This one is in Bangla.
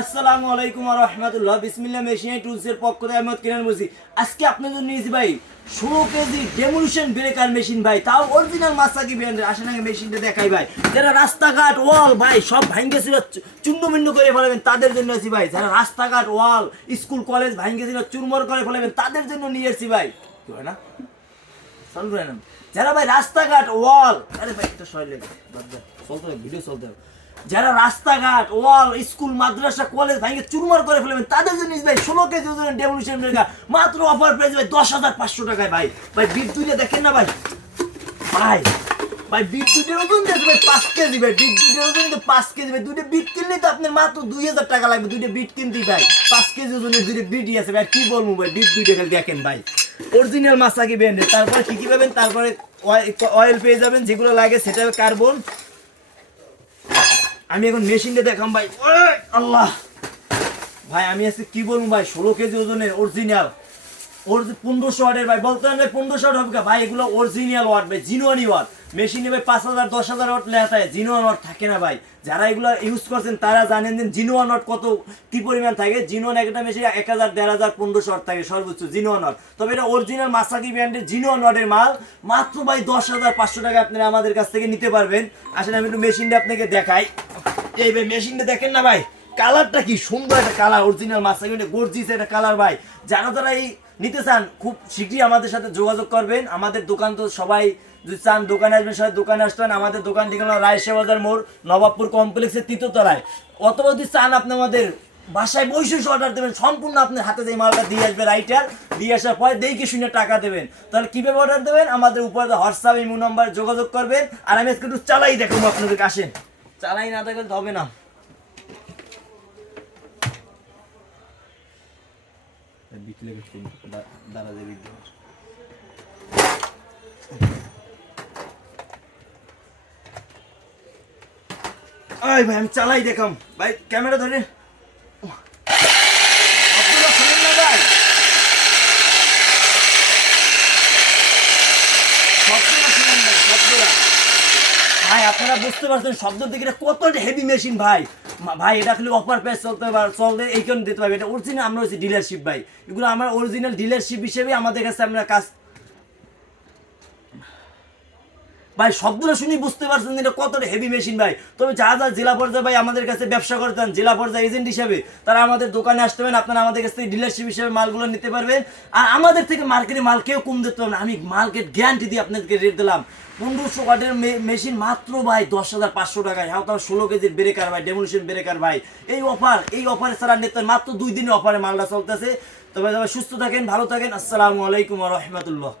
আসসালামু আলাইকুম ওয়া রাহমাতুল্লাহ। বিসমিল্লাহ মেশিনারি টুলসের পক্ষ থেকে আমি কিরান বলছি। আজকে আপনাদের জন্য নিয়েছি ভাই 16 কেজি ডেমোলিশন ব্রেকার মেশিন ভাই, তাও অরিজিনাল মাসাকি ব্র্যান্ডের। আসেন আগে মেশিনটা দেখাই ভাই। যারা রাস্তাঘাট ওয়াল ভাই সব ভাঙ্গে ছিল চূর্ণবিন্ন করে ফেলাবেন তাদের জন্য আছি ভাই। যারা রাস্তাঘাট ওয়াল স্কুল কলেজ ভাঙ্গে ছিল চুরমর করে ফেলাবেন তাদের জন্য নিয়ে এসেছি ভাই। কি হয় না চালু করে না যারা ভাই রাস্তাঘাট ওয়াল, আরে ভাই একটা শয় লেগে চলতে হবে, ভিডিও চলতে হবে। যারা রাস্তাঘাট ওয়াল স্কুল মাদ্রাসা কলেজ ভাঙে চুরমার করে ফেলবেন তাদের জন্য ভাই 16 কেজি ওজনের ডেমোলিশন ব্রেকার মাত্র অফার প্রাইস ভাই 10,500 টাকায় ভাই। ভাই বিট দুইটা দেখেন না ভাই, ভাই ভাই বিট দুইটার ওজন দেখে ভাই 5 কেজি ভাই। বিট দুইটার ওজন কিন্তু 5 কেজি ভাই। দুইটা বিট কিনলে তো আপনার মাত্র 2000 টাকা লাগবে দুইটা বিট কিনতেই ভাই। 5 কেজি ওজনের দুইটা বিটই আছে ভাই। কি বলবো ভাই, বিট দুইটা খালি দেখেন ভাই, অরিজিনাল মাসাকি ব্র্যান্ডের। তারপরে কি পাবেন, তারপরে অয়েল পেয়ে যাবেন যেগুলো লাগে সেটা কার্বন। আমি এখন মেশিনটা দেখাম ভাই। আল্লাহ ভাই আমি আজকে কি বলবো ভাই, 16 কেজি ওজনের অরিজিনাল 1500 ওয়াটের ভাই। বলতে হবে 1500 ওয়াট হবে ভাই, এগুলো অরিজিনাল ওয়াট ভাই, জিনুয়ানি ওয়াট। মেশিনে ভাই 5000 10,000 ওয়াট লেখা থাকে, জিনুয়ান ওয়াট থাকে না ভাই। যারা এগুলো ইউজ করছেন তারা জানেন যে জিনুয়ান ওয়াট কত কি পরিমাণ থাকে। জিনুয়ান একটা মেশিন 1000 1500 1500 ওয়াট থাকে সর্বোচ্চ জিনুয়ান ওয়াট। তবে এটা অরিজিনাল মাসাকি ব্র্যান্ডের জিনুয়ান ওয়াটের মাল। মাত্র ভাই 10,500 টাকা আপনারা আমাদের কাছ থেকে নিতে পারবেন। আসলে আমি একটু মেশিনটা আপনাকে দেখাই। এই ভাই মেশিনটা দেখেন না ভাই, কালারটা কি সুন্দর একটা কালার, অরিজিনাল মাসাকি গর্জিয়াস একটা কালার ভাই। যারা এই নিতে চান খুব শীঘ্রই আমাদের সাথে যোগাযোগ করবেন। আমাদের দোকান তো সবাই যদি চান দোকানে আসবেন, সবাই দোকানে আসবেন। আমাদের দোকান ঠিকানা রায়শা বাজার মোড়, নবাবপুর কমপ্লেক্সের 3য় তলায়। অথবা যদি চান আপনি আমাদের বাসায় বসে অর্ডার দেবেন, সম্পূর্ণ আপনার হাতে যে মালটা দিয়ে আসবে রাইটার, দিয়ে আসার পরে দেখে শুনে টাকা দেবেন। তাহলে কীভাবে অর্ডার দেবেন, আমাদের উপরে হোয়াটসঅ্যাপ ইমো নাম্বার যোগাযোগ করবেন। আর আমি আজকে একটু চালাই দেখাবো আপনাদেরকে, আসেন। চালাই না দেখলে হবে না। ভাই আমি চালাই দেখাম ভাই, ক্যামেরা ধরে ভাই। আপনারা বুঝতে পারছেন শব্দ থেকে কত হেভি মেশিন ভাই। ভাই এটা খালি অফার প্রাইস চলতে এই কারণে দিতে পারবে। এটা অরিজিনাল, আমরা হচ্ছে ডিলারশিপ ভাই। এগুলো আমার অরিজিনাল ডিলারশিপ হিসেবে আমাদের কাছে আমরা কাজ ভাই। শব্দটা শুনি বুঝতে পারছেন এটা কতটা হেভি মেশিন ভাই। তবে যারা জেলা পর্যায়ে ভাই আমাদের কাছে ব্যবসা করতেন, জেলা পর্যায়ে এজেন্ট হিসেবে, তারা আমাদের দোকানে আসতে পারেন। আপনারা আমাদের কাছ থেকে ডিলারশিপ হিসেবে মালগুলো নিতে পারবেন। আর আমাদের থেকে মার্কেটে মাল কেউ কম দিতে পারবেন। আমি মার্কেট গ্যারান্টি দিয়ে আপনাদেরকে রেট দিলাম। 1500 ওয়াটের মেশিন মাত্র ভাই 10,500 টাকায়। হ্যাঁ তাও 16 কেজির ব্রেকার ভাই, ডেমোলিশন ব্রেকার ভাই। এই অফারে ছাড়া নিতে মাত্র 2 দিনের অফারে মালটা চলতেছে। তবে সুস্থ থাকেন, ভালো থাকেন। আসসালামু আলাইকুম ওয়া রাহমাতুল্লাহ।